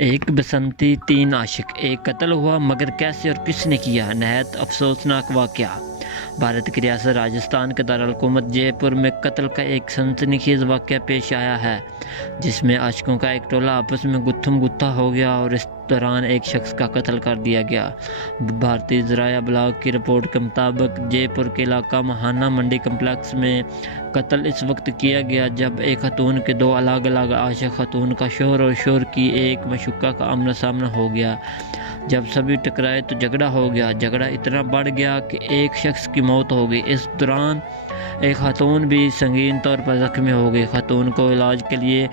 ایک بسنتی تین عاشق، ایک قتل ہوا مگر کیسے اور کس نے کیا؟ نہایت افسوسناک واقعہ۔ بھارت کی ریاست راجستھان کے دارالحکومت جے پور میں قتل کا ایک سنسنی خیز واقعہ پیش آیا ہے، جس میں عاشقوں کا ایک ٹولہ آپس میں گتھم گتھا ہو گیا اور اس دوران ایک شخص کا قتل کر دیا گیا۔ بھارتی ذرائع ابلاغ کی رپورٹ کے مطابق جے پور کے علاقہ مہانا منڈی کمپلیکس میں قتل اس وقت کیا گیا جب ایک خاتون کے دو الگ الگ عاشق خاتون کا شوہر اور شوہر کی ایک مشکوکہ کا آمنا سامنا ہو گیا۔ جب سبھی ٹکرائے تو جھگڑا ہو گیا۔ جھگڑا اتنا بڑھ گیا کہ ایک شخص کی موت ہو گئی۔ اس دوران ایک خاتون بھی سنگین طور پر زخمی ہو گئی۔ خاتون کو علاج کے لیے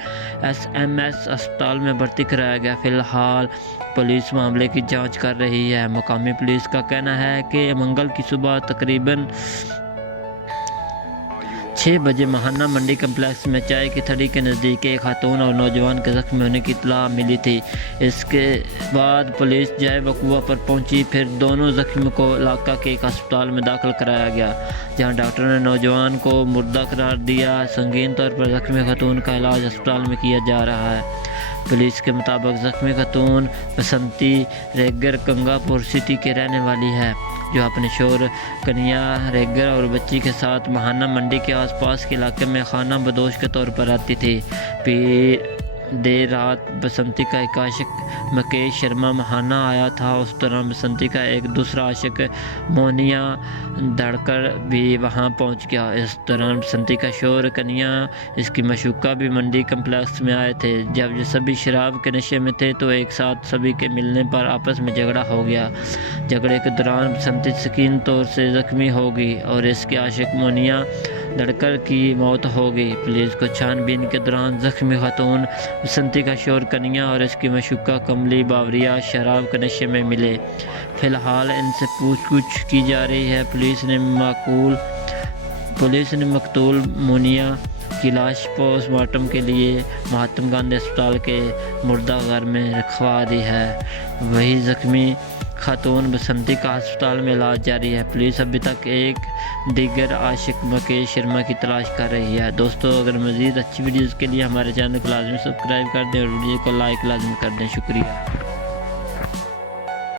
SMS اسپتال میں بھرتی کرایا گیا۔ فی الحال پولیس معاملے کی جانچ کر رہی ہے۔ مقامی پولیس کا کہنا ہے کہ منگل کی صبح تقریباً 6 بجے مہانا منڈی کمپلیکس میں چائے کی تھڑی کے نزدیک ایک خاتون اور نوجوان کے زخمی ہونے کی اطلاع ملی تھی۔ اس کے بعد پولیس جائے وقوع پر پہنچی، پھر دونوں زخمیوں کو علاقہ کے ایک ہسپتال میں داخل کرایا گیا، جہاں ڈاکٹروں نے نوجوان کو مردہ قرار دیا۔ سنگین طور پر زخمی خاتون کا علاج ہسپتال میں کیا جا رہا ہے۔ پولیس کے مطابق زخمی خاتون بسنتی ریگر گنگا پور سٹی کے رہنے والی ہے، جو اپنے شوہر کنیا ریگر اور بچی کے ساتھ مہانا منڈی کے آس پاس کے علاقے میں خانہ بدوش کے طور پر رہتی تھی۔ دیر رات بسنتی کا ایک عاشق مکیش شرما مہانا آیا تھا۔ اس دوران بسنتی کا ایک دوسرا عاشق مونیا دھڑکر بھی وہاں پہنچ گیا۔ اس دوران بسنتی کا شوہر کنیا اس کی مشکوکہ بھی منڈی کمپلیکس میں آئے تھے۔ جب یہ سبھی شراب کے نشے میں تھے تو ایک ساتھ سبھی کے ملنے پر آپس میں جھگڑا ہو گیا۔ جھگڑے کے دوران بسنتی سنگین طور سے زخمی ہو گئی اور اس کے عاشق مونیا دھڑکر کی موت ہو گئی۔ پولیس کو چھان بین کے دوران زخمی خاتون بسنتی کا شوہر کنیا اور اس کی مشکوکہ کملی باوریا شراب کے نشے میں ملے۔ فی الحال ان سے پوچھ گچھ کی جا رہی ہے۔ پولیس نے مقتول مونیا کی لاش پوسٹ مارٹم کے لیے مہاتما گاندھی اسپتال کے مردہ گھر میں رکھوا دی ہے۔ وہی زخمی خاتون بسنتی کا ہسپتال میں علاج جاری ہے۔ پولیس ابھی تک ایک دیگر عاشق مکیش شرما کی تلاش کر رہی ہے۔ دوستو، اگر مزید اچھی ویڈیوز کے لیے ہمارے چینل کو لازمی سبسکرائب کر دیں اور ویڈیو کو لائک لازمی کر دیں۔ شکریہ۔